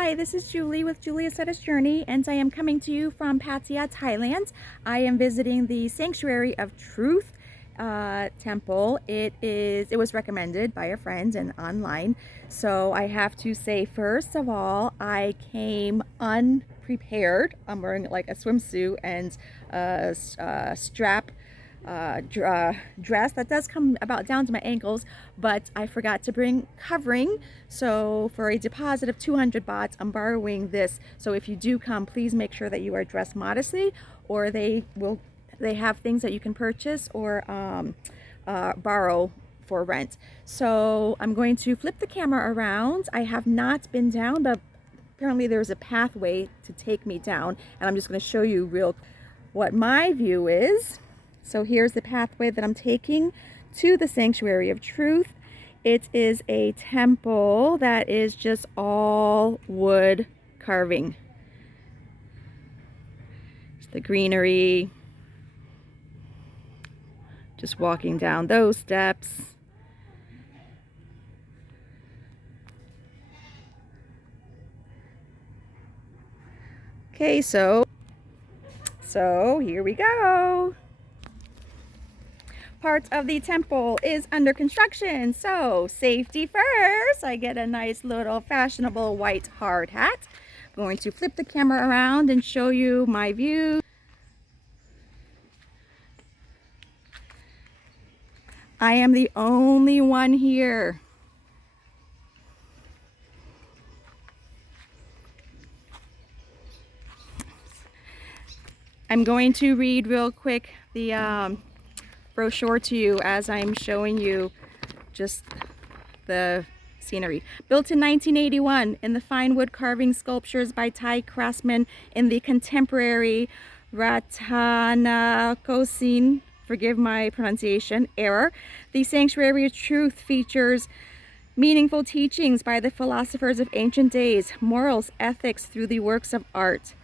Hi, this is Julie with Julie Accetta's Journey, and I am coming to you from Pattaya, Thailand. I am visiting the Sanctuary of Truth temple. It was recommended by a friend and online. So I have to say, first of all, I came unprepared. I'm wearing like a swimsuit and a strap dress that does come about down to my ankles, but I forgot to bring covering. So for a deposit of 200 baht, I'm borrowing this. So if you do come, please make sure that you are dressed modestly, or they have things that you can purchase or borrow for rent. So I'm going to flip the camera around. I have not been down, but apparently there's a pathway to take me down, and I'm just going to show you what my view is. So here's the pathway that I'm taking to the Sanctuary of Truth. It is a temple that is just all wood carving. It's the greenery. Just walking down those steps. Okay, so here we go. Part of the temple is under construction, so safety first. I get a nice little fashionable white hard hat. I'm going to flip the camera around and show you my view. I am the only one here. I'm going to read real quick the brochure to you as I'm showing you just the scenery. Built in 1981 in the fine wood carving sculptures by Thai craftsmen in the contemporary Ratanakosin, forgive my pronunciation, era, the Sanctuary of Truth features meaningful teachings by the philosophers of ancient days, morals, ethics through the works of art.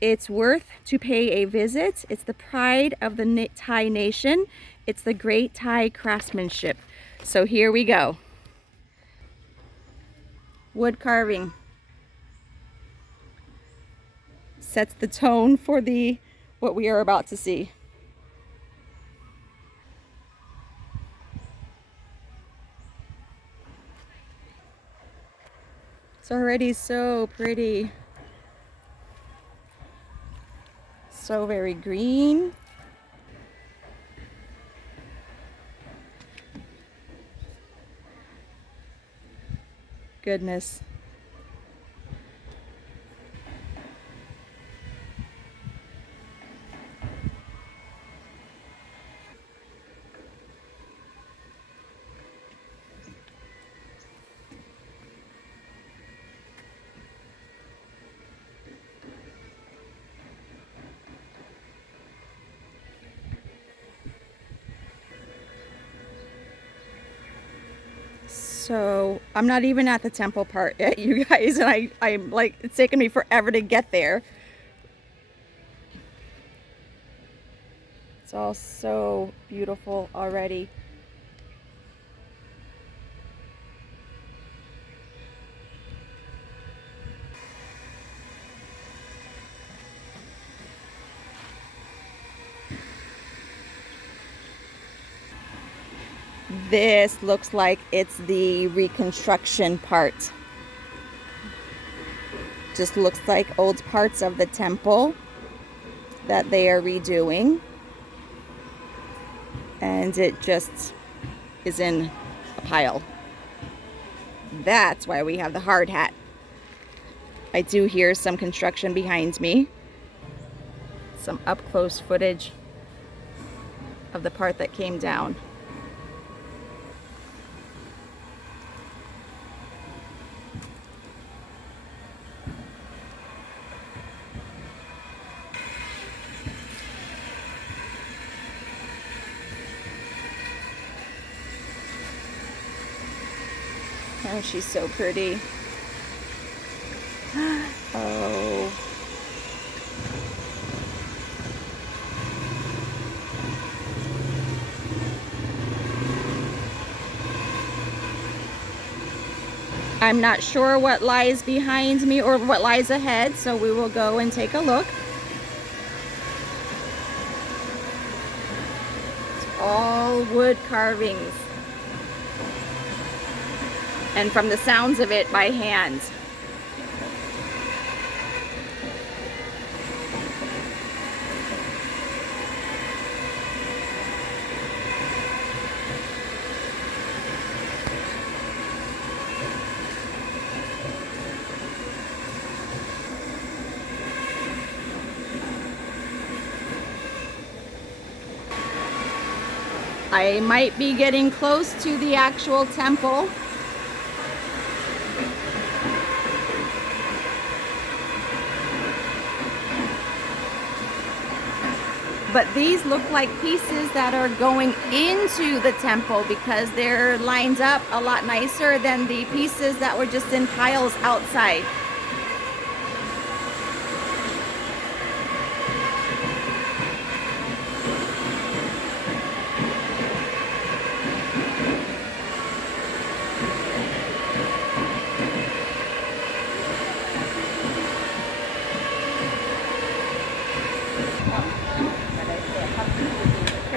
It's worth to pay a visit. It's the pride of the Thai nation. It's the great Thai craftsmanship. So here we go. Wood carving sets the tone for what we are about to see. It's already so pretty. So very green. Goodness. So I'm not even at the temple part yet, you guys, and I'm like, it's taken me forever to get there. It's all so beautiful already. This looks like it's the reconstruction part. Just looks like old parts of the temple that they are redoing. And it just is in a pile. That's why we have the hard hat. I do hear some construction behind me. Some up close footage of the part that came down. Oh, she's so pretty. Oh. I'm not sure what lies behind me or what lies ahead, so we will go and take a look. It's all wood carvings. And from the sounds of it, by hand. I might be getting close to the actual temple. But these look like pieces that are going into the temple because they're lined up a lot nicer than the pieces that were just in piles outside.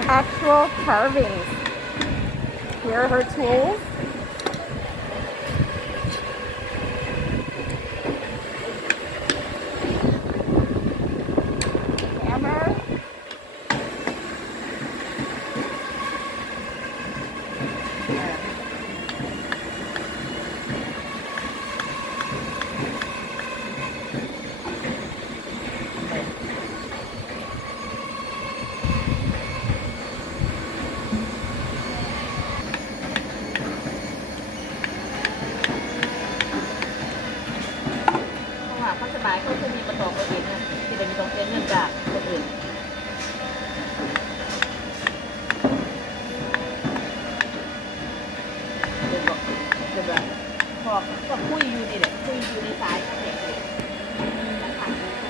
Actual carvings. Here are her tools. Hammer.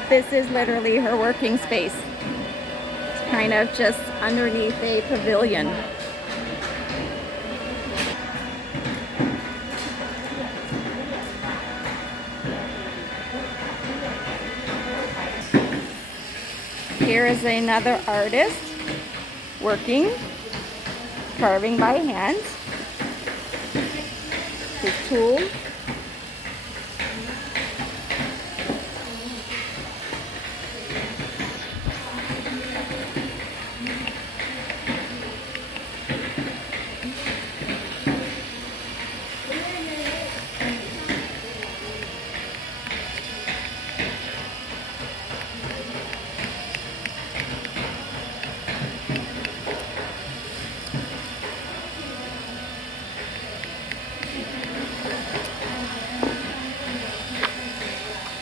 This is literally her working space. It's kind of just underneath a pavilion. Here is another artist working, carving by hand. His tool.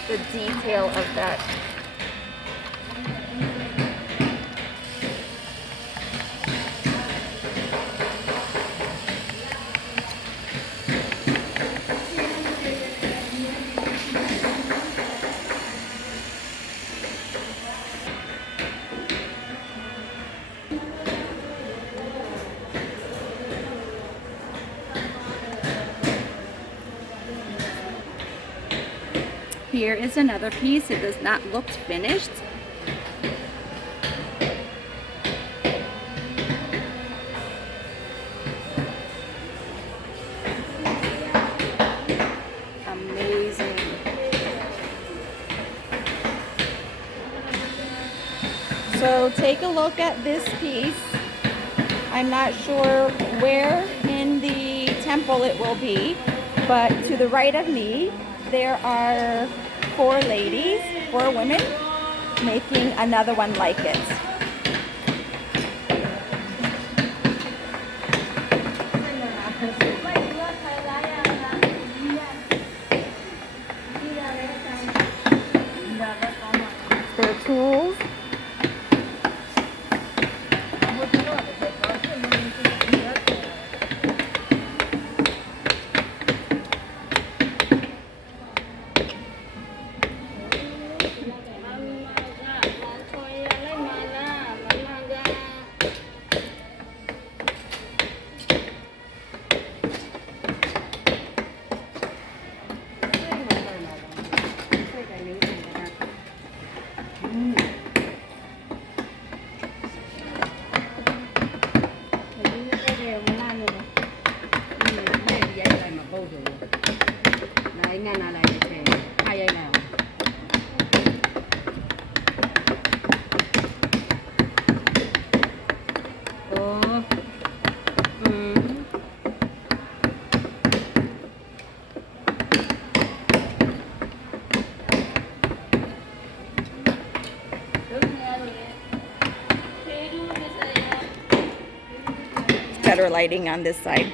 The detail of that. Here is another piece. It does not look finished. Amazing. So take a look at this piece. I'm not sure where in the temple it will be, but to the right of me, there are 4 ladies, 4 women, making another one like it. Their tools. Lại ngàn là lại để hai ai nào. Ồ. Better lighting on this side.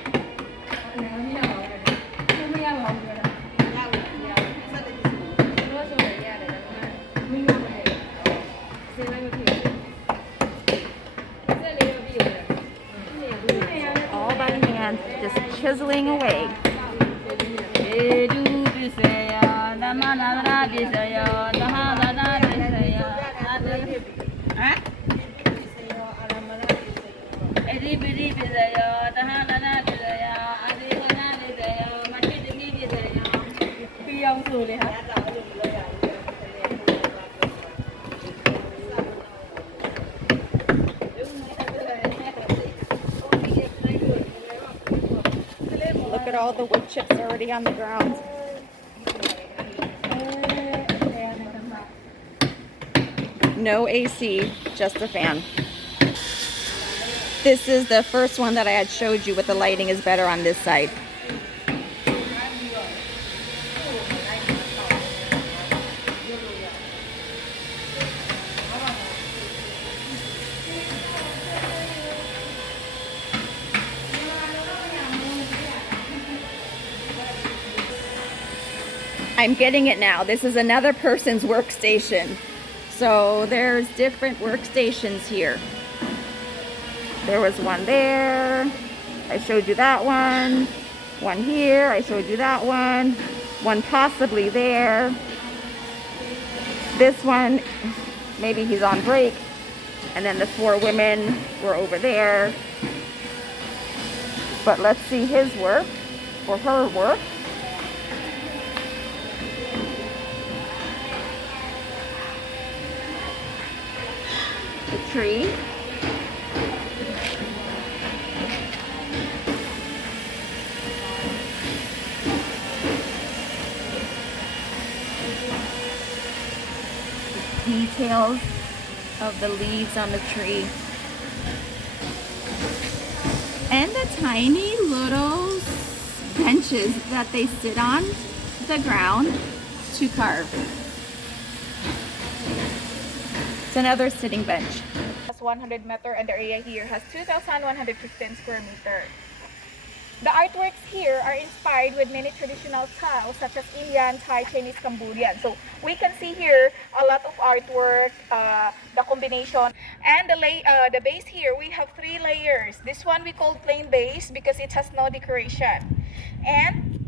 All by hand, just chiseling away. Look at all the wood chips already on the ground. No AC, just a fan. This is the first one that I had showed you, but the lighting is better on this side. I'm getting it now. This is another person's workstation. So there's different workstations here. There was one there. I showed you that one. One here. I showed you that one. One possibly there. This one, maybe he's on break. And then the 4 women were over there. But let's see his work or her work. The tree. Details of the leaves on the tree. And the tiny little benches that they sit on the ground to carve. It's another sitting bench. 100 meter and the area here has 2,115 square meters. The artworks here are inspired with many traditional styles such as Indian, Thai, Chinese, Cambodian. So we can see here a lot of artwork, the combination. And the base here, we have 3 layers. This one we call plain base because it has no decoration. And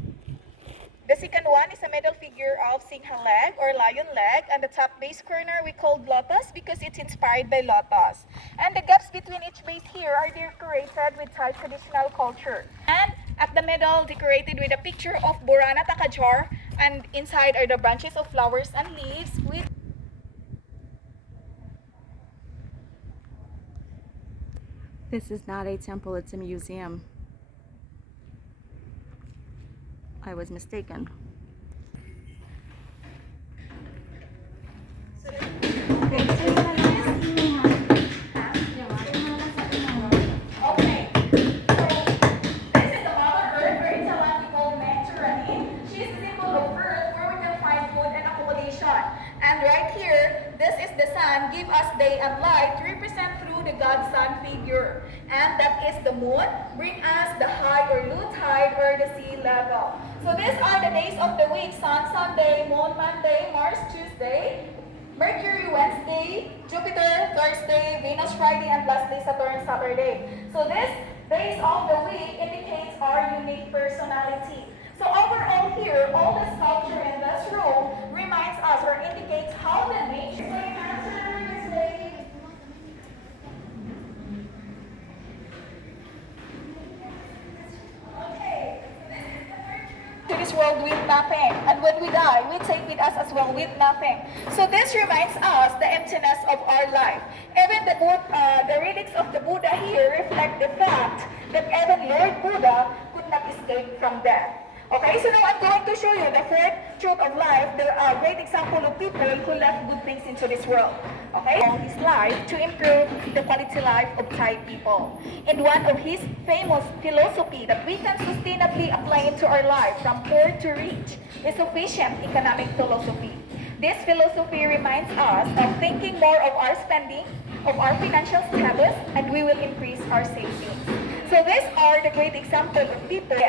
the second one is a middle figure of Singha leg or lion leg, and the top base corner we called lotus because it's inspired by lotus. And the gaps between each base here are decorated with Thai traditional culture. And at the middle, decorated with a picture of Burana Takajor, and inside are the branches of flowers and leaves with This is not a temple, it's a museum. I was mistaken. And right here, this is the sun, give us day and light, represent through the God sun figure. And that is the moon, bring us the high or low tide or the sea level. So these are the days of the week: Sun Sunday, Moon Monday, Mars Tuesday, Mercury Wednesday, Jupiter Thursday, Venus Friday, and lastly Saturn Saturday. So these days of the week indicates our unique personality. So overall here, all the sculpture in this room reminds us or indicates how the nature to this world with nothing, and when we die, we take with us as well with nothing. So this reminds us the emptiness of our life. Even the relics of the Buddha here reflect the fact that even Lord Buddha could not escape from death. Okay, so now I'm going to show you the fourth truth of life, the great example of people who left good things into this world. Okay, all his life to improve the quality life of Thai people. And one of his famous philosophy that we can sustainably apply into our life from poor to rich is sufficient economic philosophy. This philosophy reminds us of thinking more of our spending, of our financial status, and we will increase our savings. So these are the great examples of people.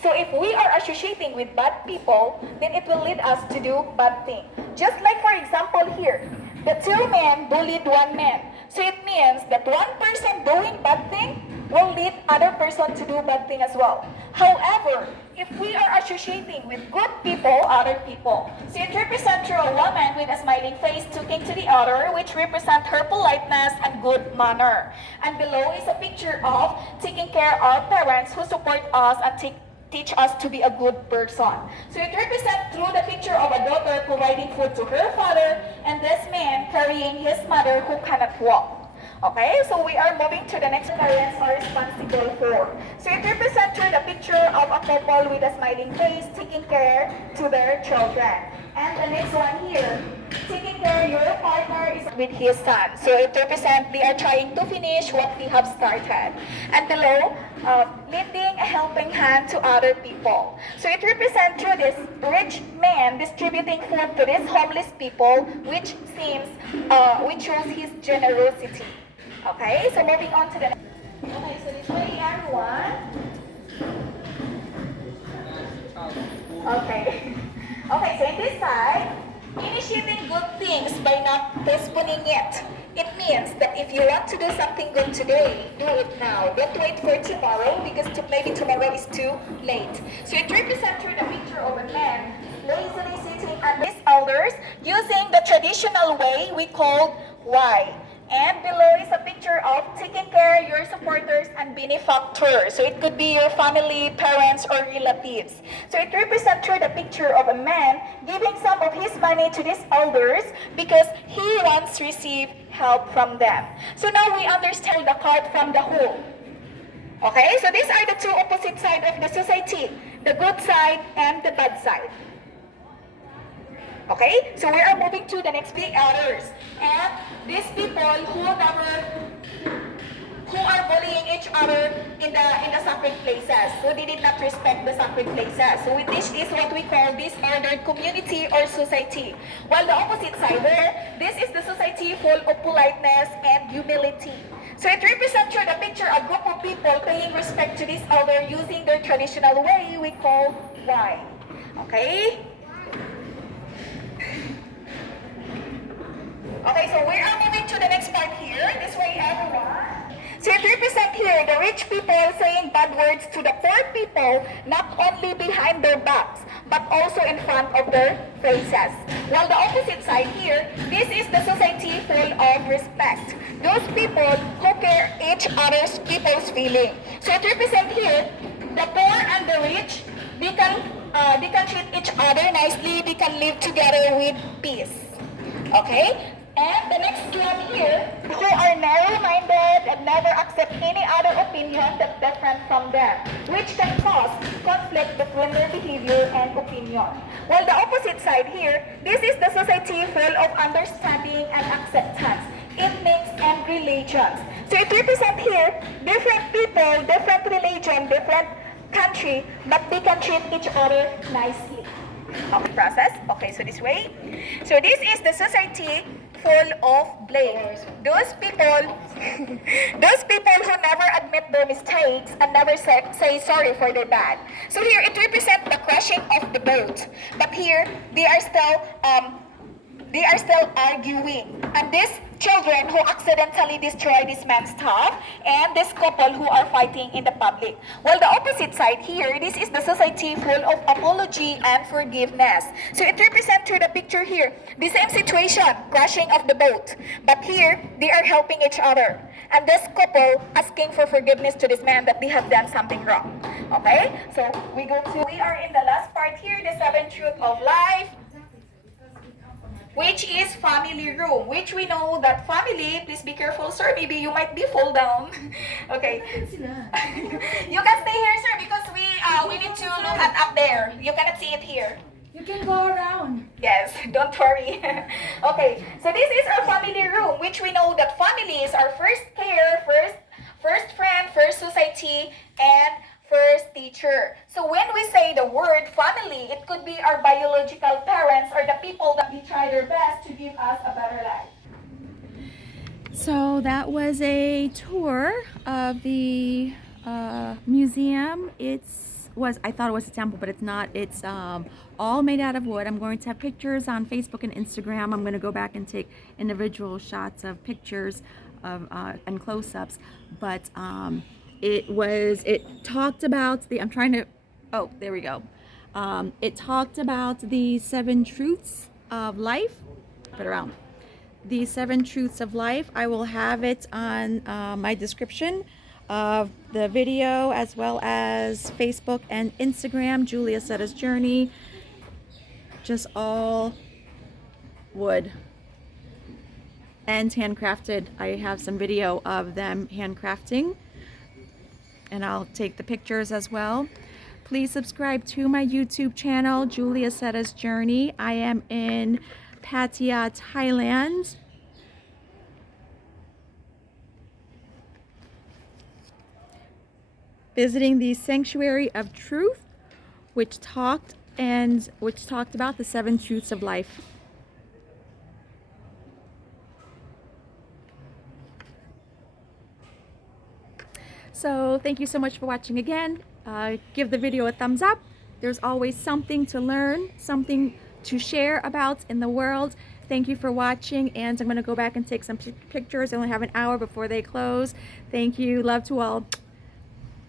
So if we are associating with bad people, then it will lead us to do bad things. Just like for example here, the two men bullied one man. So it means that one person doing bad thing will lead other person to do bad thing as well. However, if we are associating with good people, other people, so it represents through a woman with a smiling face talking to the other, which represent her politeness and good manner. And below is a picture of taking care of our parents who support us and teach us to be a good person. So it represents through the picture of a daughter providing food to her father and this man carrying his mother who cannot walk. Okay, so we are moving to the next parents are responsible for. So it represents through the picture of a couple with a smiling face taking care to their children. And the next one here, taking care of your partner is with his son. So it represents they are trying to finish what we have started. And below, lending a helping hand to other people. So it represents through this rich man distributing food to these homeless people, which shows his generosity. Okay, so moving on to the next. Okay, so this way everyone. Okay. Okay, so in this side, initiating good things by not postponing it. It means that if you want to do something good today, do it now. Don't wait for tomorrow because maybe tomorrow is too late. So it represents through the picture of a man lazily sitting at his elders using the traditional way we call why. And below is a picture of taking care of your supporters and benefactors. So it could be your family, parents, or relatives. So it represents through the picture of a man giving some of his money to these elders because he wants to receive help from them. So now we understand the cart from the whole. Okay, so these are the two opposite sides of the society, the good side and the bad side. Okay, so we are moving to the next big others. And these people who are bullying each other in the sacred places. So they did not respect the sacred places. So this is what we call disordered community or society. While the opposite side there, this is the society full of politeness and humility. So it represents through the picture a group of people paying respect to this elder using their traditional way we call why. Okay? Okay, so we are moving to the next part here. This way, everyone. So it represents here the rich people saying bad words to the poor people, not only behind their backs, but also in front of their faces. While the opposite side here, this is the society full of respect. Those people who care each other's people's feeling. So it represents here the poor and the rich, they can treat each other nicely, they can live together with peace. Okay? And the next one here, who are narrow-minded and never accept any other opinion that's different from them, which can cause conflict between their behavior and opinion. While the opposite side here, this is the society full of understanding and acceptance, ethnics and religions. So it represents here different people, different religion, different country, but they can treat each other nicely. Okay, process. Okay, so this way. So this is the society full of blame. Those people who never admit their mistakes and never say sorry for their bad. So here it represents the crashing of the boat. But here they are still arguing. And these children who accidentally destroy this man's stuff and this couple who are fighting in the public. While the opposite side here, this is the society full of apology and forgiveness. So it represents through the picture here, the same situation, crashing of the boat. But here, they are helping each other. And this couple asking for forgiveness to this man that they have done something wrong. Okay? So we are in the last part here, the 7th truth of life. which is family room, which we know that family, please be careful, sir, maybe you might be fall down. Okay. You can stay here, sir, because we need to look at up there. You cannot see it here. You can go around. Yes, don't worry. Okay, so this is our family room, which we know that family is our first care, first friend, first society, and first teacher. So when we say the word family, it could be our biological parents or the people that we try their best to give us a better life. So that was a tour of the museum. I thought it was a temple, but it's not. It's all made out of wood. I'm going to have pictures on Facebook and Instagram. I'm going to go back and take individual shots of pictures of and close-ups. But it talked about the. I'm trying to. Oh, there we go. It talked about the 7 truths of life. Put it around. The 7 truths of life. I will have it on my description of the video, as well as Facebook and Instagram. Julia Accetta's journey. Just all wood and handcrafted. I have some video of them handcrafting, and I'll take the pictures as well. Please subscribe to my YouTube channel, Julia Accetta's journey. I am in Pattaya, Thailand. Visiting the Sanctuary of Truth, which talked about the 7 truths of life. So thank you so much for watching again. Give the video a thumbs up. There's always something to learn, something to share about in the world. Thank you for watching, and I'm going to go back and take some pictures. I only have an hour before they close. Thank you. Love to all.